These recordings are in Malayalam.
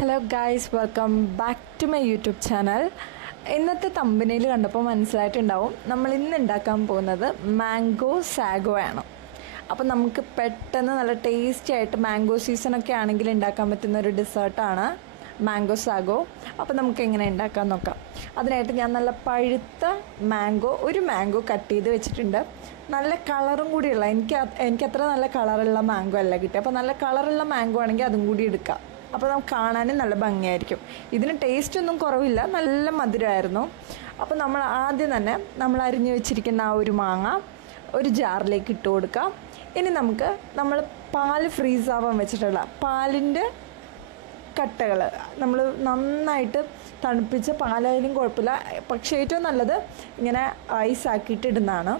Hello guys, welcome back to my YouTube channel. ഇന്നത്തെ തമ്പനയിൽ കണ്ടപ്പോൾ മനസ്സിലായിട്ടുണ്ടാവും നമ്മൾ ഇന്ന് ഉണ്ടാക്കാൻ പോകുന്നത് മാംഗോ സാഗോ ആണ്. അപ്പോൾ നമുക്ക് പെട്ടെന്ന് നല്ല ടേസ്റ്റി ആയിട്ട് മാംഗോ സീസണൊക്കെ ആണെങ്കിൽ ഉണ്ടാക്കാൻ പറ്റുന്ന ഒരു ഡെസേർട്ടാണ് മാംഗോ സാഗോ. അപ്പോൾ നമുക്ക് എങ്ങനെ ഉണ്ടാക്കാൻ നോക്കാം. അതിനായിട്ട് ഞാൻ നല്ല പഴുത്ത ഒരു മാംഗോ കട്ട് ചെയ്ത് വെച്ചിട്ടുണ്ട്. നല്ല കളറും കൂടിയുള്ള എനിക്ക് അത്ര നല്ല കളറുള്ള മാംഗോ അല്ല കിട്ടുക. അപ്പോൾ നല്ല കളറുള്ള മാംഗോ ആണെങ്കിൽ അതും കൂടി എടുക്കാം. അപ്പോൾ നമുക്ക് കാണാനും നല്ല ഭംഗിയായിരിക്കും. ഇതിന് ടേസ്റ്റൊന്നും കുറവില്ല, നല്ല മധുരമായിരുന്നു. അപ്പോൾ നമ്മൾ ആദ്യം തന്നെ നമ്മൾ അരിഞ്ഞു വെച്ചിരിക്കുന്ന ആ ഒരു മാങ്ങ ഒരു ജാറിലേക്ക് ഇട്ട് കൊടുക്കാം. ഇനി നമ്മൾ പാല് ഫ്രീസ് ആവാൻ വെച്ചിട്ടുള്ള പാലിൻ്റെ കട്ടകൾ നമ്മൾ നന്നായിട്ട് തണുപ്പിച്ച് പാലായാലും കുഴപ്പമില്ല, പക്ഷേ ഏറ്റവും നല്ലത് ഇങ്ങനെ ഐസാക്കിയിട്ട് ഇടുന്നതാണ്.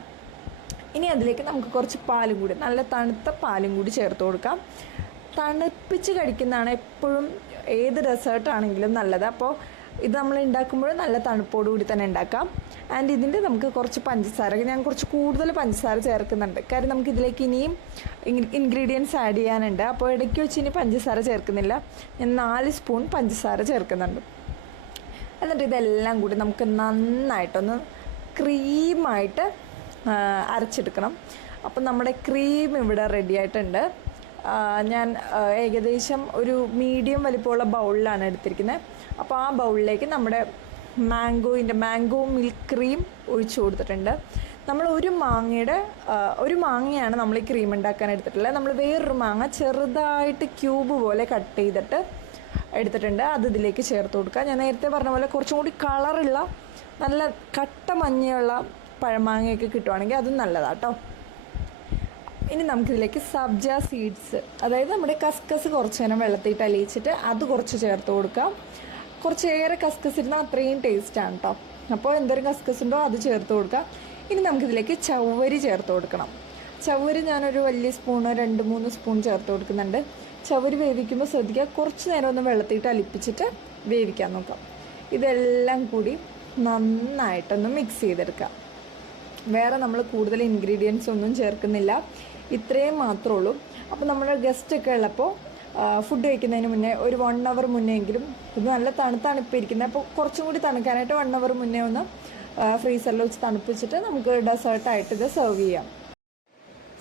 ഇനി അതിലേക്ക് നമുക്ക് കുറച്ച് പാലും കൂടി, നല്ല തണുത്ത പാലും കൂടി ചേർത്ത് കൊടുക്കാം. തണുപ്പിച്ച് കഴിക്കുന്നതാണ് എപ്പോഴും ഏത് ഡെസേർട്ടാണെങ്കിലും നല്ലത്. അപ്പോൾ ഇത് നമ്മൾ ഉണ്ടാക്കുമ്പോൾ നല്ല തണുപ്പോടു കൂടി തന്നെ ഉണ്ടാക്കാം. ആൻഡ് ഇതിൻ്റെ നമുക്ക് കുറച്ച് പഞ്ചസാര, ഞാൻ കുറച്ച് കൂടുതൽ പഞ്ചസാര ചേർക്കുന്നുണ്ട്, കാര്യം നമുക്ക് ഇതിലേക്ക് ഇനിയും ഇൻഗ്രീഡിയൻസ് ആഡ് ചെയ്യാനുണ്ട്. അപ്പോൾ ഇടയ്ക്ക് വെച്ച് ഇനി പഞ്ചസാര ചേർക്കുന്നില്ല, ഞാൻ 4 സ്പൂൺ പഞ്ചസാര ചേർക്കുന്നുണ്ട്. എന്നിട്ട് ഇതെല്ലാം കൂടി നമുക്ക് നന്നായിട്ടൊന്ന് ക്രീമായിട്ട് അരച്ചെടുക്കണം. അപ്പം നമ്മുടെ ക്രീം ഇവിടെ റെഡി ആയിട്ടുണ്ട്. ഞാൻ ഏകദേശം ഒരു മീഡിയം വലിപ്പമുള്ള ബൗളിലാണ് എടുത്തിരിക്കുന്നത്. അപ്പോൾ ആ ബൗളിലേക്ക് നമ്മുടെ മാംഗോ മിൽക്ക് ക്രീം ഒഴിച്ചു കൊടുത്തിട്ടുണ്ട്. നമ്മൾ ഒരു മാങ്ങയാണ് നമ്മൾ ഈ ക്രീം ഉണ്ടാക്കാൻ എടുത്തിട്ടുള്ളത്. നമ്മൾ വേറൊരു മാങ്ങ ചെറുതായിട്ട് ക്യൂബ് പോലെ കട്ട് ചെയ്തിട്ട് എടുത്തിട്ടുണ്ട്, അത് ഇതിലേക്ക് ചേർത്ത് കൊടുക്കുക. ഞാൻ നേരത്തെ പറഞ്ഞ പോലെ കുറച്ചും കൂടി കളറുള്ള നല്ല കട്ട മഞ്ഞയുള്ള പഴമാങ്ങയൊക്കെ കിട്ടുവാണെങ്കിൽ അതും നല്ലതാട്ടോ. ഇനി നമുക്കിതിലേക്ക് സബ്ജ സീഡ്സ്, അതായത് നമ്മുടെ കസ്കസ് കുറച്ച് നേരം വെള്ളത്തിയിട്ട് അലിയിച്ചിട്ട് അത് കുറച്ച് ചേർത്ത് കൊടുക്കാം. കുറച്ചേറെ കസ്കസ് ഇരുന്നാൽ അത്രയും ടേസ്റ്റാണ് കേട്ടോ. അപ്പോൾ എന്തൊരു കസ്കസ് ഉണ്ടോ അത് ചേർത്ത് കൊടുക്കാം. ഇനി നമുക്കിതിലേക്ക് ചവ്വരി ചേർത്ത് കൊടുക്കണം. ചവ്വരി ഞാനൊരു വലിയ സ്പൂണ് 2-3 സ്പൂൺ ചേർത്ത് കൊടുക്കുന്നുണ്ട്. ചവ്വരി വേവിക്കുമ്പോൾ ശ്രദ്ധിക്കുക, കുറച്ച് നേരം ഒന്ന് വെള്ളത്തിയിട്ട് അലിപ്പിച്ചിട്ട് വേവിക്കാൻ നോക്കാം. ഇതെല്ലാം കൂടി നന്നായിട്ടൊന്ന് മിക്സ് ചെയ്തെടുക്കാം. വേറെ നമ്മൾ കൂടുതൽ ഇൻഗ്രീഡിയൻസ് ഒന്നും ചേർക്കുന്നില്ല, ഇത്രയും മാത്രമേ ഉള്ളൂ. അപ്പോൾ നമ്മുടെ ഗസ്റ്റൊക്കെ ഉള്ളപ്പോൾ ഫുഡ് കഴിക്കുന്നതിന് മുന്നേ ഒരു 1 അവർ മുന്നേ എങ്കിലും, ഇത് നല്ല തണുപ്പ് ഇരിക്കുന്നത്, അപ്പോൾ കുറച്ചും കൂടി തണുക്കാനായിട്ട് 1 അവർ മുന്നേ ഒന്ന് ഫ്രീസറിൽ വെച്ച് തണുപ്പിച്ചിട്ട് നമുക്ക് ഡെസേർട്ടായിട്ട് ഇത് സെർവ് ചെയ്യാം.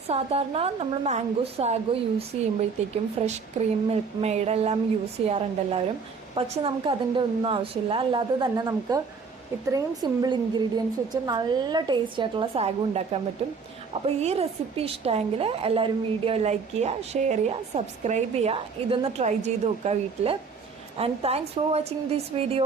സാധാരണ നമ്മൾ മാംഗോ സാഗോ യൂസ് ചെയ്യുമ്പോഴത്തേക്കും ഫ്രഷ് ക്രീം, മിൽക്ക് മെയ്ഡ് എല്ലാം യൂസ് ചെയ്യാറുണ്ട് എല്ലാവരും. പക്ഷെ നമുക്ക് അതിൻ്റെ ഒന്നും ആവശ്യമില്ല. അല്ലാതെ തന്നെ നമുക്ക് ഇത്രയും സിമ്പിൾ ഇൻഗ്രീഡിയൻസ് വെച്ച് നല്ല ടേസ്റ്റി ആയിട്ടുള്ള സാഗോ ഉണ്ടാക്കാൻ പറ്റും. അപ്പോൾ ഈ റെസിപ്പി ഇഷ്ടമെങ്കിൽ എല്ലാവരും വീഡിയോ ലൈക്ക് ചെയ്യുക, ഷെയർ ചെയ്യുക, സബ്സ്ക്രൈബ് ചെയ്യുക. ഇതൊന്ന് ട്രൈ ചെയ്ത് നോക്കുക വീട്ടിൽ. And thanks for watching this video.